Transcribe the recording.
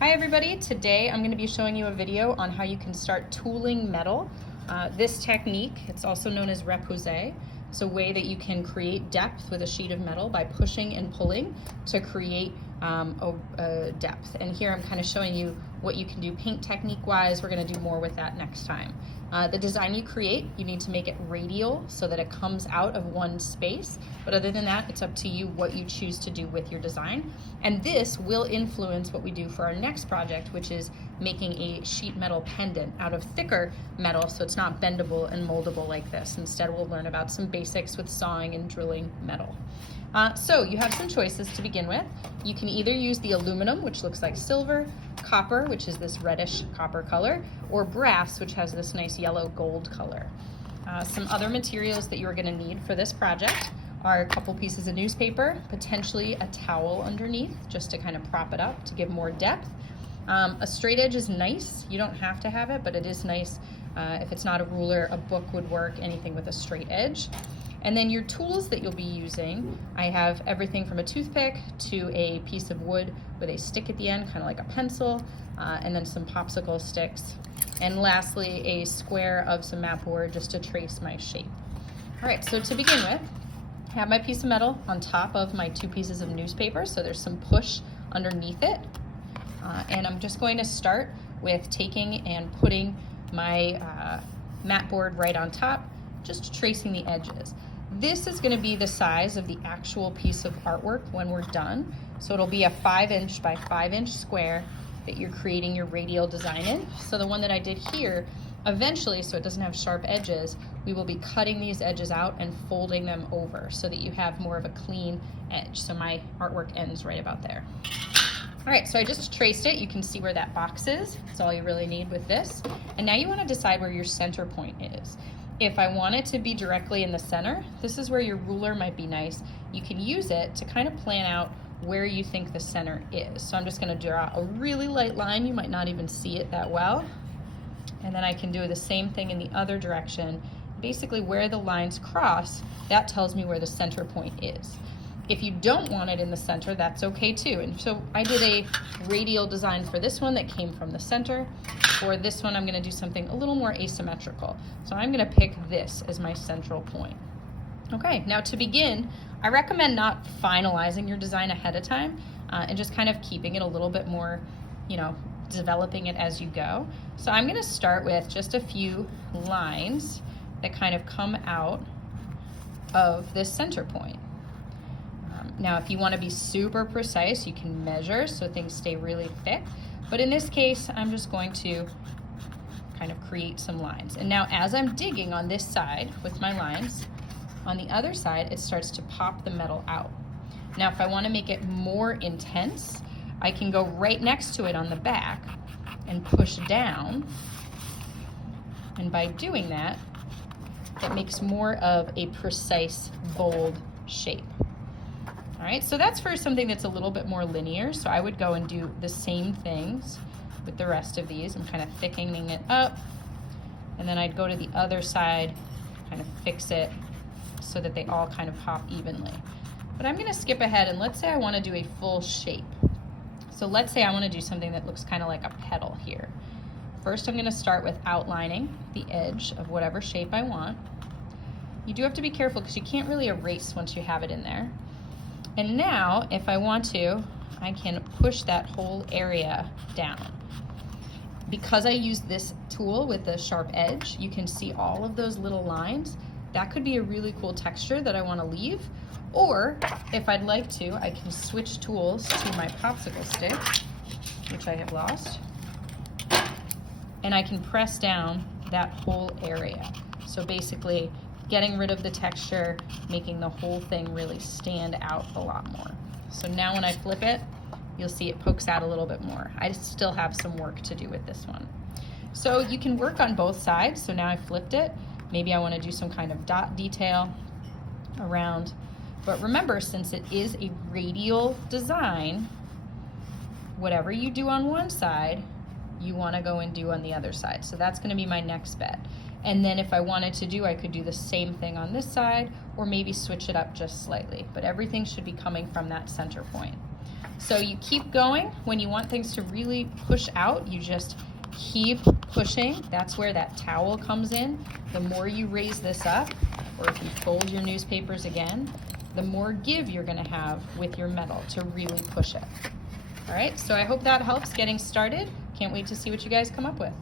Hi everybody, today I'm going to be showing you a video on how you can start tooling metal. This technique, it's also known as repoussé. It's a way that you can create depth with a sheet of metal by pushing and pulling to create a depth. And here I'm kind of showing you what you can do paint technique wise. We're going to do more with that next time. The design you create, you need to make it radial so that it comes out of one space. But other than that, it's up to you what you choose to do with your design. And this will influence what we do for our next project, which is making a sheet metal pendant out of thicker metal so it's not bendable and moldable like this. Instead, we'll learn about some basics with sawing and drilling metal. So you have some choices to begin with. You can either use the aluminum, which looks like silver, copper, which is this reddish copper color, or brass, which has this nice yellow gold color. Some other materials that you're going to need for this project are a couple pieces of newspaper, potentially a towel underneath just to kind of prop it up to give more depth. A straight edge is nice. You don't have to have it, but it is nice. If it's not a ruler, a book would work, anything with a straight edge. And then your tools that you'll be using, I have everything from a toothpick to a piece of wood with a stick at the end, kind of like a pencil, and then some popsicle sticks. And lastly, a square of some mat board just to trace my shape. All right, so to begin with, I have my piece of metal on top of my two pieces of newspaper, so there's some push underneath it. And I'm just going to start with taking and putting my mat board right on top, just tracing the edges. This is going to be the size of the actual piece of artwork when we're done. So it'll be a 5" by 5" square that you're creating your radial design in. So the one that I did here, eventually, so it doesn't have sharp edges, we will be cutting these edges out and folding them over so that you have more of a clean edge. So my artwork ends right about there. All right, so I just traced it. You can see where that box is. That's all you really need with this. And now you want to decide where your center point is. If I want it to be directly in the center, this is where your ruler might be nice. You can use it to kind of plan out where you think the center is. So I'm just going to draw a really light line. You might not even see it that well. And then I can do the same thing in the other direction. Basically, where the lines cross, that tells me where the center point is. If you don't want it in the center, that's okay too. And so I did a radial design for this one that came from the center. For this one, I'm going to do something a little more asymmetrical. So I'm going to pick this as my central point. Okay, now to begin, I recommend not finalizing your design ahead of time and just kind of keeping it a little bit more, developing it as you go. So I'm going to start with just a few lines that kind of come out of this center point. Now, if you want to be super precise, you can measure so things stay really thick. But in this case, I'm just going to kind of create some lines. And now as I'm digging on this side with my lines, on the other side, it starts to pop the metal out. Now, if I want to make it more intense, I can go right next to it on the back and push down. And by doing that, it makes more of a precise, bold shape. All right, so that's for something that's a little bit more linear. So I would go and do the same things with the rest of these. I'm kind of thickening it up. And then I'd go to the other side, kind of fix it so that they all kind of pop evenly. But I'm gonna skip ahead and let's say I wanna do a full shape. So let's say I wanna do something that looks kind of like a petal here. First, I'm gonna start with outlining the edge of whatever shape I want. You do have to be careful because you can't really erase once you have it in there. And now, if I want to, I can push that whole area down. Because I use this tool with the sharp edge, you can see all of those little lines. That could be a really cool texture that I want to leave. Or, if I'd like to, I can switch tools to my popsicle stick, which I have lost. And I can press down that whole area. So basically, getting rid of the texture, making the whole thing really stand out a lot more. So now when I flip it, you'll see it pokes out a little bit more. I still have some work to do with this one. So you can work on both sides. So now I flipped it. Maybe I want to do some kind of dot detail around. But remember, since it is a radial design, whatever you do on one side, you want to go and do on the other side. So that's going to be my next bet. And then if I wanted to do, I could do the same thing on this side or maybe switch it up just slightly. But everything should be coming from that center point. So you keep going. When you want things to really push out, you just keep pushing. That's where that towel comes in. The more you raise this up, or if you fold your newspapers again, the more give you're gonna have with your metal to really push it. All right, so I hope that helps getting started. Can't wait to see what you guys come up with.